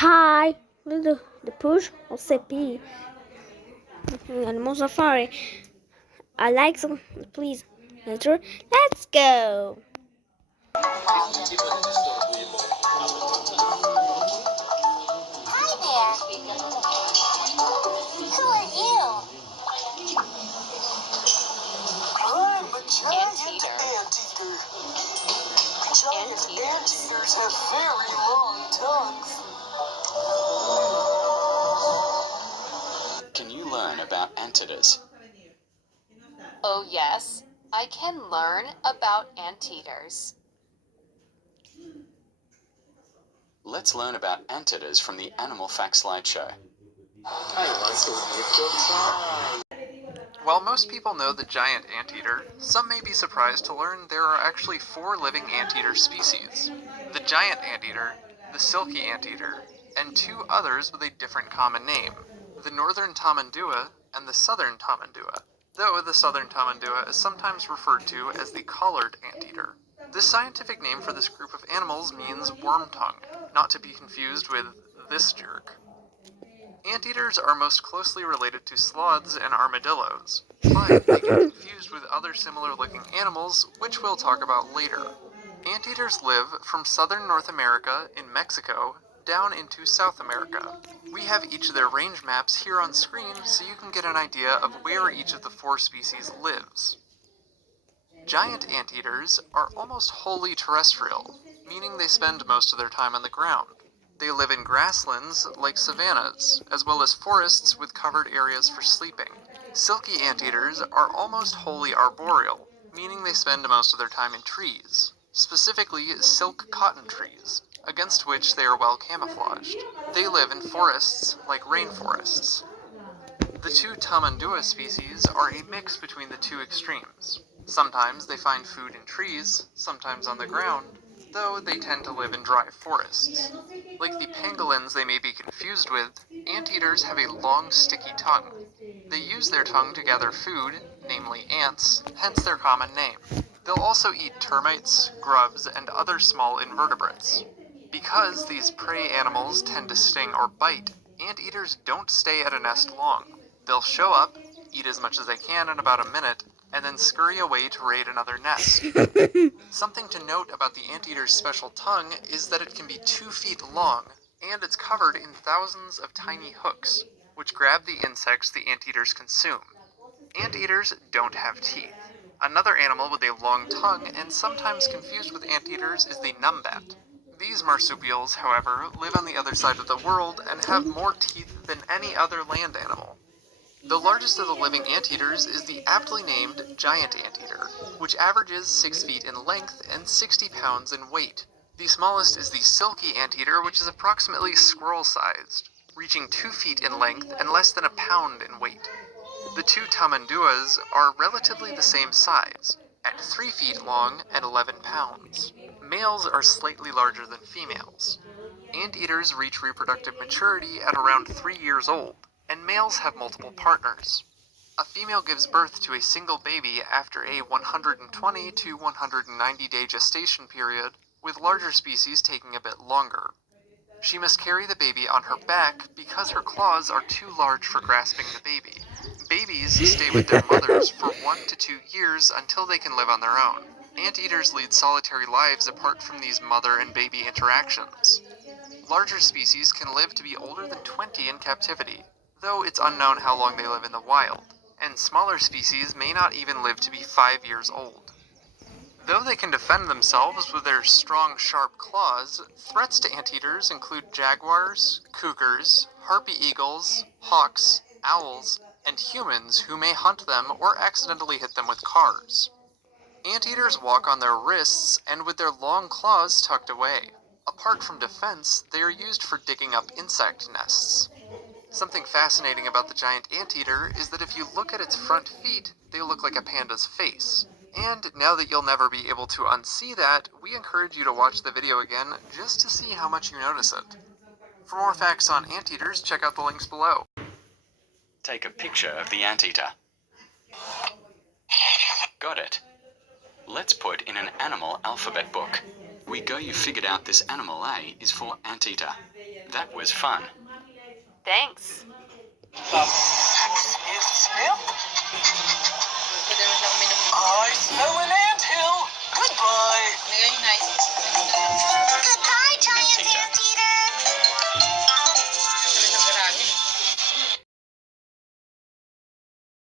Hi, the push or CP Animal Safari. I like some. Please enter. Let's go. Hi there. Who are you? I'm a giant Anteater. anteater. Giant anteaters have very long tongues. Can you learn about anteaters? Oh yes, I can learn about anteaters. Let's learn about anteaters from the Animal Facts slideshow. While most people know the giant anteater, some may be surprised to learn there are actually 4 living anteater species: the giant anteater, the silky anteater, and 2 others with a different common name, the northern tamandua and the southern tamandua, though the southern tamandua is sometimes referred to as the collared anteater. The scientific name for this group of animals means worm tongue, not to be confused with this jerk. Anteaters are most closely related to sloths and armadillos, but they get confused with other similar-looking animals, which we'll talk about later. Anteaters live from southern North America in Mexico down into South America. We have each of their range maps here on screen so you can get an idea of where each of the 4 species lives. Giant anteaters are almost wholly terrestrial, meaning they spend most of their time on the ground. They live in grasslands, like savannas, as well as forests with covered areas for sleeping. Silky anteaters are almost wholly arboreal, meaning they spend most of their time in trees, specifically silk cotton trees, against which they are well camouflaged. They live in forests, like rainforests. The 2 tamandua species are a mix between the 2 extremes. Sometimes they find food in trees, sometimes on the ground, though they tend to live in dry forests. Like the pangolins they may be confused with, anteaters have a long, sticky tongue. They use their tongue to gather food, namely ants, hence their common name. They'll also eat termites, grubs, and other small invertebrates. Because these prey animals tend to sting or bite, anteaters don't stay at a nest long. They'll show up, eat as much as they can in about a minute, and then scurry away to raid another nest. Something to note about the anteater's special tongue is that it can be 2 feet long, and it's covered in thousands of tiny hooks, which grab the insects the anteaters consume. Anteaters don't have teeth. Another animal with a long tongue, and sometimes confused with anteaters, is the numbat. These marsupials, however, live on the other side of the world and have more teeth than any other land animal. The largest of the living anteaters is the aptly named giant anteater, which averages 6 feet in length and 60 pounds in weight. The smallest is the silky anteater, which is approximately squirrel-sized, reaching 2 feet in length and less than a pound in weight. The 2 tamanduas are relatively the same size, at 3 feet long and 11 pounds. Males are slightly larger than females. Anteaters reach reproductive maturity at around 3 years old, and males have multiple partners. A female gives birth to a single baby after a 120 to 190 day gestation period, with larger species taking a bit longer. She must carry the baby on her back because her claws are too large for grasping the baby. Babies stay with their mothers for 1 to 2 years until they can live on their own. Anteaters lead solitary lives apart from these mother and baby interactions. Larger species can live to be older than 20 in captivity, though it's unknown how long they live in the wild, and smaller species may not even live to be 5 years old. Though they can defend themselves with their strong, sharp claws, threats to anteaters include jaguars, cougars, harpy eagles, hawks, owls, and humans who may hunt them or accidentally hit them with cars. Anteaters walk on their wrists and with their long claws tucked away. Apart from defense, they are used for digging up insect nests. Something fascinating about the giant anteater is that if you look at its front feet, they look like a panda's face. And now that you'll never be able to unsee that, we encourage you to watch the video again just to see how much you notice it. For more facts on anteaters, check out the links below. Take a picture of the anteater. Got it. Let's put in an animal alphabet book. We go you figured out this animal A is for Anteater. That was fun. Thanks.